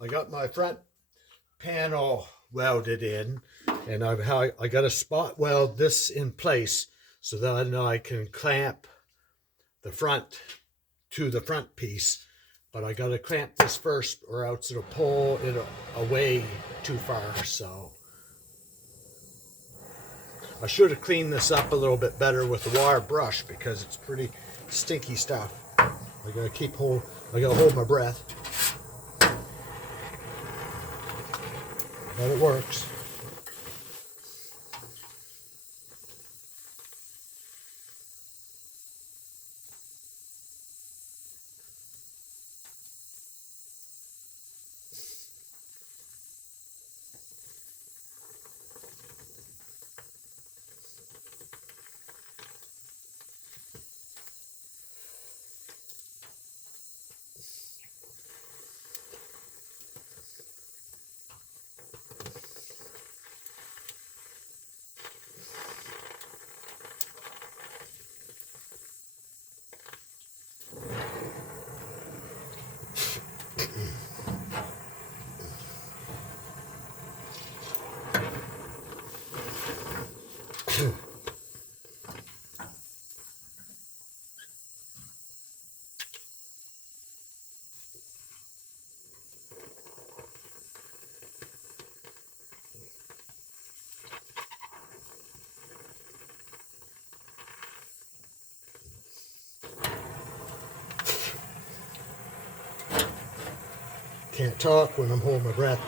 I got my front panel welded in, and I got to spot weld this in place so that I know I can clamp the front to the front piece. But I got to clamp this first, or else it'll pull it away too far. So I should have cleaned this up a little bit better with the wire brush because it's pretty stinky stuff. I gotta hold my breath. But it works. Can't talk when I'm holding my breath.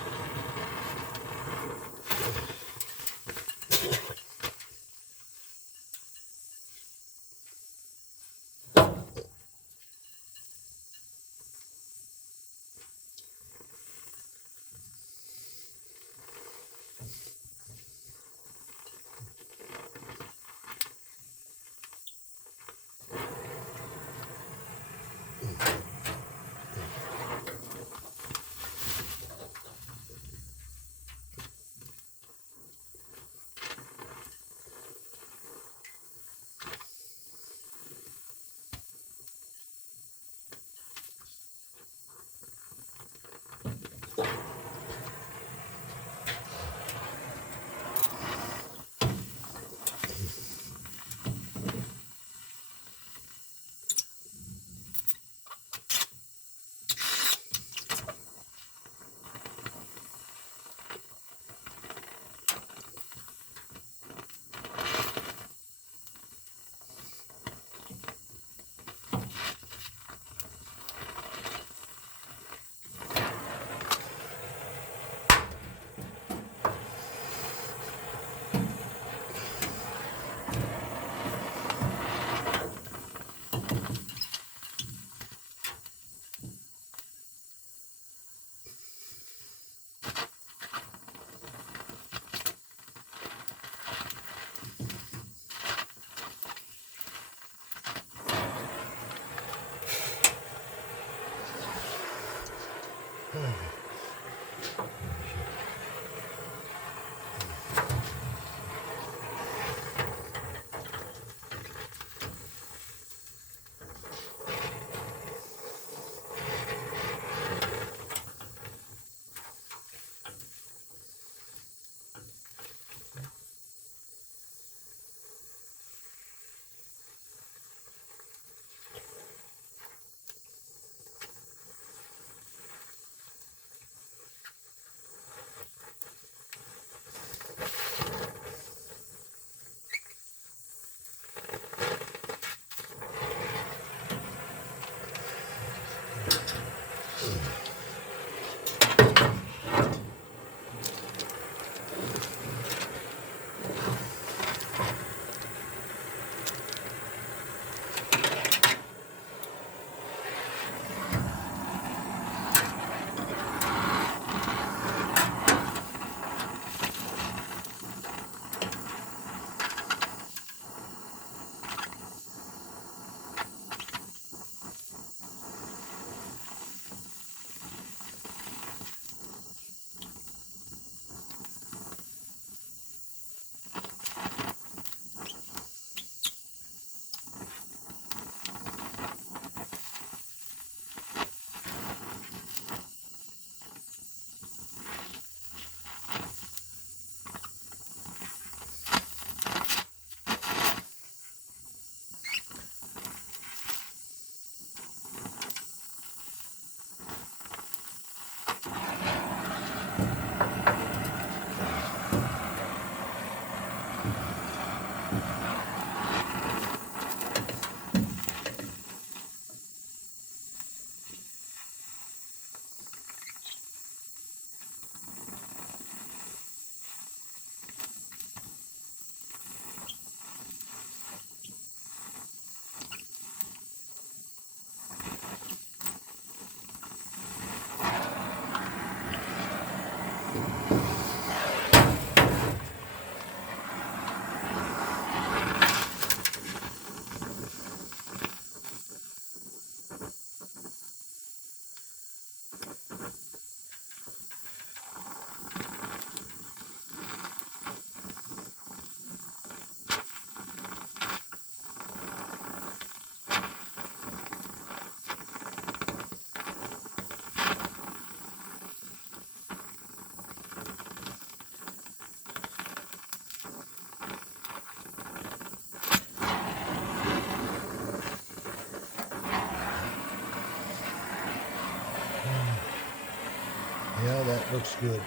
Looks good.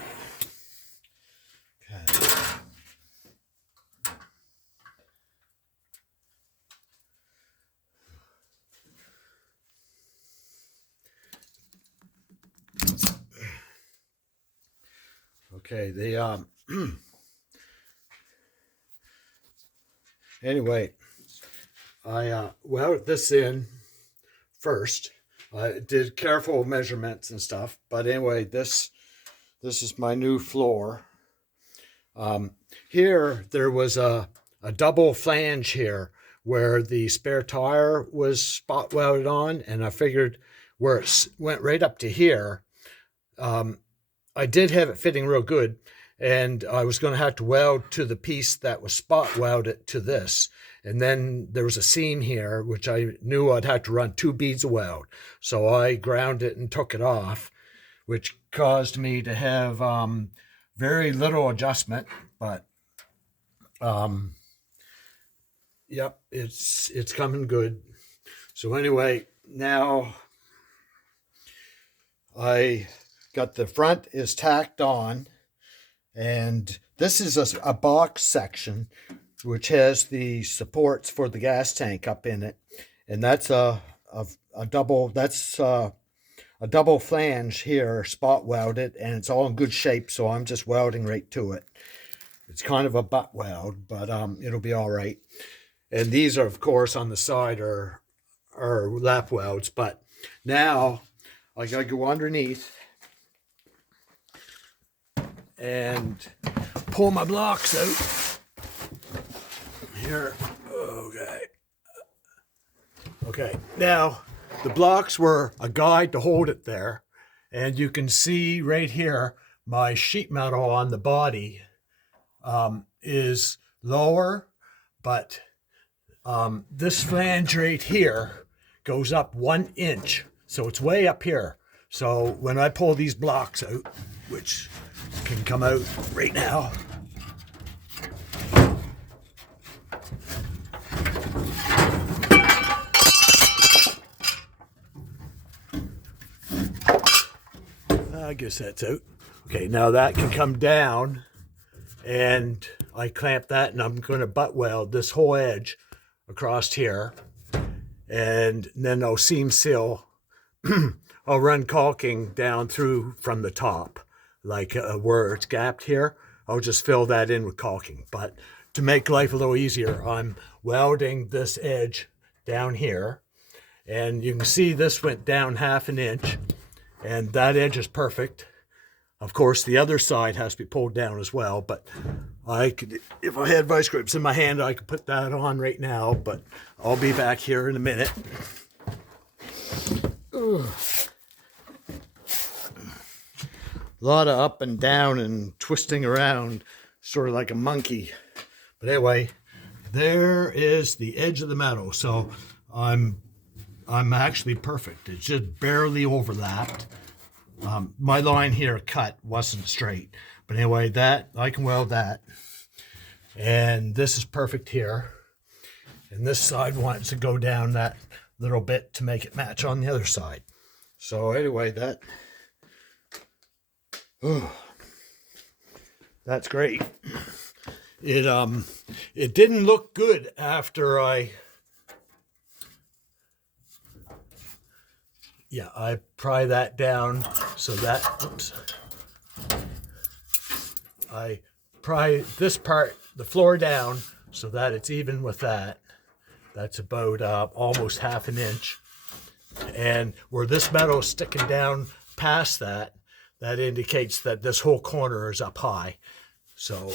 Okay. Okay, anyway, I welded this in first. I did careful measurements and stuff, but anyway, this is my new floor. Here there was a double flange here where the spare tire was spot welded on, and I figured where it went right up to here, I did have it fitting real good, and I was going to have to weld to the piece that was spot welded to this. And then there was a seam here, which I knew I'd have to run 2 beads of weld. So I ground it and took it off, which caused me to have very little adjustment. But yep, it's coming good. So anyway, now I got the front is tacked on, and this is a box section which has the supports for the gas tank up in it, and that's a double flange here, spot welded, and it's all in good shape, so I'm just welding right to it. It's kind of a butt weld, but it'll be all right. And these are, of course, on the side are lap welds, but now I gotta go underneath and pull my blocks out here. Okay, now the blocks were a guide to hold it there, and you can see right here my sheet metal on the body is lower, but this flange right here goes up 1 inch, so it's way up here. So when I pull these blocks out, which can come out right now, I guess that's out. Okay, now that can come down, and I clamp that, and I'm going to butt weld this whole edge across here, and then I'll seam seal. I'll run caulking down through from the top, like where it's gapped here. I'll just fill that in with caulking. But to make life a little easier, I'm welding this edge down here, and you can see this went down 1/2 inch, and that edge is perfect. Of course, the other side has to be pulled down as well, but I could, if I had vice grips in my hand, I could put that on right now, but I'll be back here in a minute. Ugh. A lot of up and down and twisting around, sort of like a monkey. But anyway, there is the edge of the metal. So I'm actually perfect. It's just barely overlapped. My line here cut wasn't straight, but anyway, that I can weld that, and this is perfect here, and this side wants to go down that little bit to make it match on the other side. So anyway, that's great. It didn't look good after I pry that down so that, oops, I pry this part, the floor down, so that it's even with that. That's about almost 1/2 inch. And where this metal is sticking down past that, that indicates that this whole corner is up high. So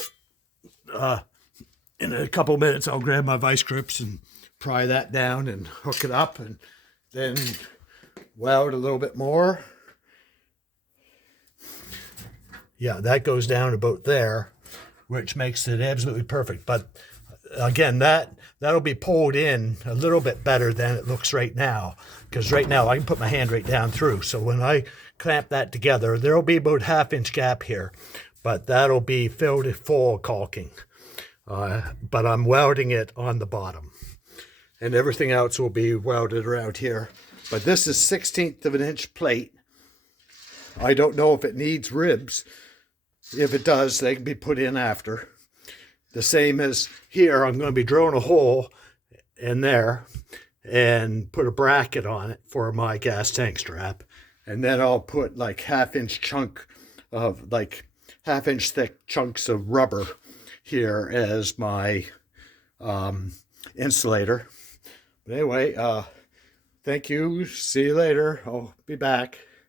in a couple minutes, I'll grab my vice grips and pry that down and hook it up, and then weld a little bit more. Yeah, that goes down about there, which makes it absolutely perfect. But again, that'll be pulled in a little bit better than it looks right now, because right now I can put my hand right down through. So when I clamp that together, there'll be about 1/2 inch gap here, but that'll be filled full of caulking. But I'm welding it on the bottom, and everything else will be welded around here. But this is 1/16 of an inch plate, I don't know if it needs ribs. If it does, they can be put in after. The same as here, I'm going to be drilling a hole in there and put a bracket on it for my gas tank strap. And then I'll put like half-inch thick chunks of rubber here as my insulator. But anyway, thank you. See you later. I'll be back.